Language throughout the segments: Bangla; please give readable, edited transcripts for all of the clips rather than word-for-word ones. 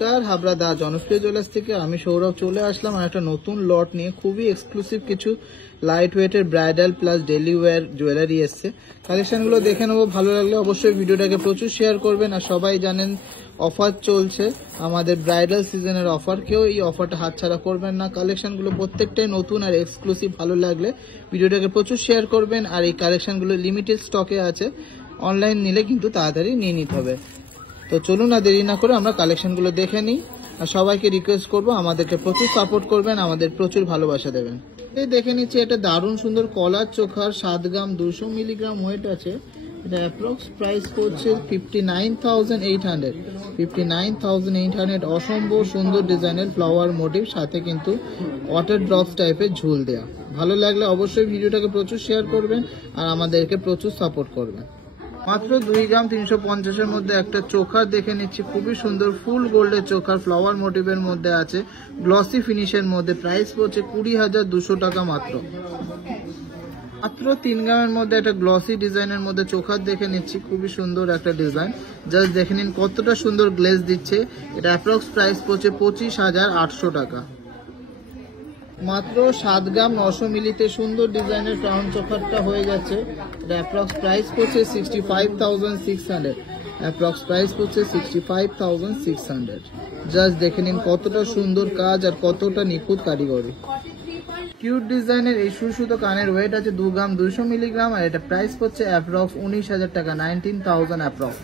নমস্কার, হাবড়া দা জনপ্রিয় জুয়েলার্স থেকে আমি সৌরভ চলে আসলাম আর একটা নতুন লট নিয়ে। খুবই এক্সক্লুসিভ কিছু লাইট ওয়েটের bridal plus daily wear jewellery এসছে। কালেকশনগুলো দেখে নেবো, ভালো লাগলে অবশ্যই ভিডিওটাকে প্রচুর শেয়ার করবেন। আর সবাই জানেন অফার চলছে, আমাদের ব্রাইডাল সিজনের অফার, কেউ এই অফারটা হাতছাড়া করবেন না। কালেকশনগুলো প্রত্যেকটাই নতুন আর এক্সক্লুসিভ, ভালো লাগলে ভিডিওটাকে প্রচুর শেয়ার করবেন। আর এই কালেকশনগুলো লিমিটেড স্টকে আছে, অনলাইন নিলে কিন্তু তাড়াতাড়ি নিয়ে নিতে হবে। তো চলুন না দেরি না করে আমরা কালেকশনগুলো দেখে নিই। আর সবাইকে রিকোয়েস্ট করবো আমাদেরকে প্রচুর সাপোর্ট করবেন, আমাদের প্রচুর ভালোবাসা দেবেন। এই দেখে নিচ্ছি এটা দারুণ সুন্দর কলার চোখার 7 গ্রাম 200 মিলিগ্রাম ওয়েট আছে। এটা অ্যাপ্রক্স প্রাইস পড়ছে 59,800। 59,800। অসম্ভব সুন্দর ডিজাইনের ফ্লাওয়ার মোটিভ, সাথে কিন্তু ওয়াটার ড্রপস টাইপের ঝুল দেয়া। ভালো লাগলে অবশ্যই ভিডিওটাকে প্রচুর শেয়ার করবেন আর আমাদেরকে প্রচুর সাপোর্ট করবেন। মাত্র 2 গ্রাম 350-এর মধ্যে একটা চোখা দেখে নিচ্ছি, খুবই সুন্দর ফুল গোল্ডের চোখার ফ্লাওয়ার মোটিভের মধ্যে আছে, গ্লসি ফিনিশের মধ্যে। প্রাইস পড়ছে 20,200 টাকা মাত্র। মাত্র 3 গ্রামের মধ্যে একটা গ্লসি ডিজাইনের মধ্যে চোখার দেখে নিচ্ছি, খুবই সুন্দর একটা ডিজাইন। জাস্ট দেখে নিন কতটা সুন্দর গ্লেজ দিচ্ছে। এটা অ্যাপ্রক্স প্রাইস পড়ছে 25,800 টাকা। মাত্র 7 গ্রাম 900 মিলিতে সুন্দর ডিজাইনের ক্রাউন চোখারটা হয়ে যাচ্ছে। এটা অ্যাপ্রক্স প্রাইস পড়ছে 65,600। অ্যাপ্রক্স প্রাইস পড়ছে 65,600। জাস্ট দেখে নিন কতটা সুন্দর কাজ আর কতটা নিখুঁত কারিগরি। কিউট ডিজাইনের এই সুতো কানের ওয়েট আছে 2 গ্রাম 200 মিলিগ্রাম আর এটা প্রাইস পড়ছে অ্যাপ্রক্স 19,000 টাকা, 19,000 অ্যাপ্রক্স।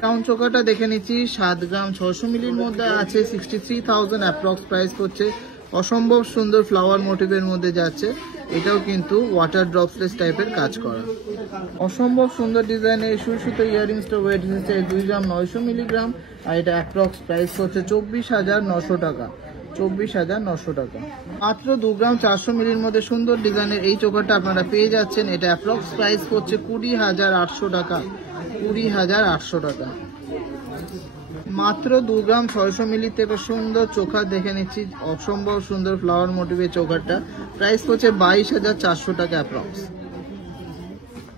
ক্রাউন চোখাটা দেখে নিচ্ছি 7 গ্রাম 600 মিলির মধ্যে আছে, 63,000 অ্যাপ্রক্স প্রাইস পড়ছে। অসম্ভব সুন্দর ফ্লাওয়ার মোটিভের মধ্যে যাচ্ছে, এটাও কিন্তু ওয়াটার ড্রপসলেস টাইপের কাজ করা। অসম্ভব সুন্দর ডিজাইনের এই সুতো ইয়াররিংসটা ওয়েট হচ্ছে 2 গ্রাম 900 মিলিগ্রাম আর এটা অ্যাপ্রক্স প্রাইস হচ্ছে 24,900 টাকা, 24,900 টাকা। মাত্র 2 গ্রাম 400 মিলির মধ্যে সুন্দর ডিজাইনের এই চোখাটা আপনারা পেয়ে যাচ্ছেন। এটা অ্যাপ্রক্স প্রাইস হচ্ছে 20,800 টাকা, 20,800 টাকা। মাত্র 2 গ্রাম 600 মিলিতে একটা সুন্দর চোখা দেখে নিচ্ছি, অসম্ভব সুন্দর ফ্লাওয়ার মোটিভের চোখাটা। প্রাইস হচ্ছে 22,400 টাকা অ্যাপ্রক্স।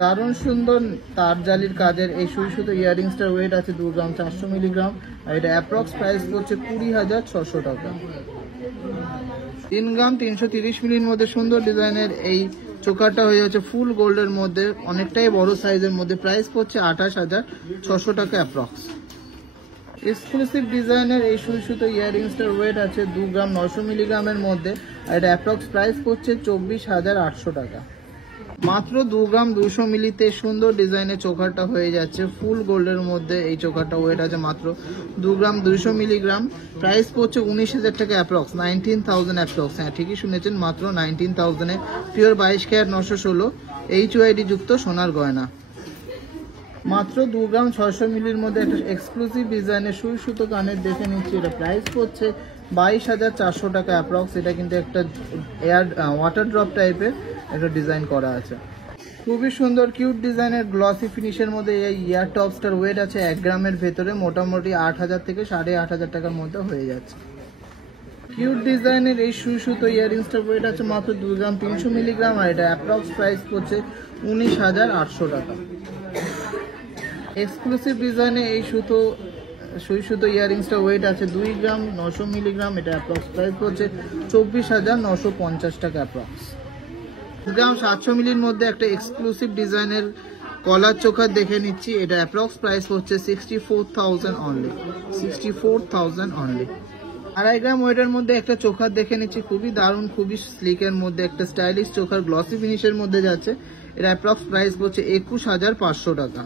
দারুণ সুন্দর তার জালির কাজের এই সুতো ইয়াররিংসটার ওয়েট আছে 2 গ্রাম 400 মিলিগ্রাম আর এটা অ্যাপ্রক্স প্রাইস হচ্ছে 20,600 টাকা। 3 গ্রাম 330 মিলির মধ্যে সুন্দর ডিজাইনের এই চোখাটা হয়ে যাচ্ছে ফুল গোল্ডের মধ্যে, অনেকটাই বড় সাইজের মধ্যে। প্রাইস পড়ছে 28,600 টাকা অ্যাপ্রক্স। এক্সক্লুসিভ ডিজাইনের এই সুতো ইয়াররিংসটার ওয়েট আছে 2 গ্রাম 900 মিলিগ্রামের মধ্যে আর এটা অ্যাপ্রক্স প্রাইস পড়ছে 24,800 টাকা। মাত্র 2 গ্রাম 200 মিলিতে সুন্দর ডিজাইনের চোখাটা হয়ে যাচ্ছে ফুল গোল্ডের মধ্যে। এই চোখাটা ওয়েট আছে মাত্র 2 গ্রাম 200 মিলিগ্রাম। প্রাইস পড়ছে 19,000 টাকা অ্যাপ্রক্স, 19,000 অ্যাপ্রক্স। হ্যাঁ ঠিকই শুনেছেন, মাত্র 19,000-এ পিওর 22 ক্যারেট 916 HYD যুক্ত সোনার গয়না। মাত্র 2 গ্রাম 600 মিলির মধ্যে একটা এক্সক্লুসিভ ডিজাইনের সুতো কানের দেখে নিচ্ছি। এটা প্রাইস পড়ছে 22,400 টাকা অ্যাপ্রক্স। এটা কিন্তু একটা ওয়াটার ড্রপ টাইপের একটা ডিজাইন করা আছে, খুবই সুন্দর কিউট ডিজাইনের গ্লসি ফিনিশের মধ্যে। এই ইয়ার টপসটার ওয়েট আছে 1 গ্রামের ভেতরে, মোটামুটি 8,000 থেকে 8,500 টাকার মধ্যে হয়ে যাচ্ছে। কিউট ডিজাইনের এই সুতো ইয়াররিংসটার ওয়েট আছে মাত্র 2 গ্রাম 300 মিলিগ্রাম আর এটা অ্যাপ্রক্স প্রাইস পড়ছে 19,800 টাকা। এক্সক্লুসিভ ডিজাইনে এই সুতো ইয়াররিংসটা ওয়েট আছে 2 গ্রাম 900 মিলিগ্রাম, এটা অ্যাপ্রক্স প্রাইস পড়ছে 24,950 টাকা অ্যাপ্রক্স। 2 গ্রাম 700 মিলির মধ্যে একটা এক্সক্লুসিভ ডিজাইনের কলার চোখা দেখে নিচ্ছি। এটা অ্যাপ্রক্স প্রাইস হচ্ছে 64,000 অনলি, 64,000 অনলি। 2.5 গ্রাম ওয়েটের মধ্যে একটা চোখা দেখে নিচ্ছি, খুবই দারুণ, খুবই স্লিকের মধ্যে একটা স্টাইলিশ চোখার গ্লসি ফিনিশের মধ্যে যাচ্ছে। এটা অ্যাপ্রক্স প্রাইস পড়ছে 21,500 টাকা।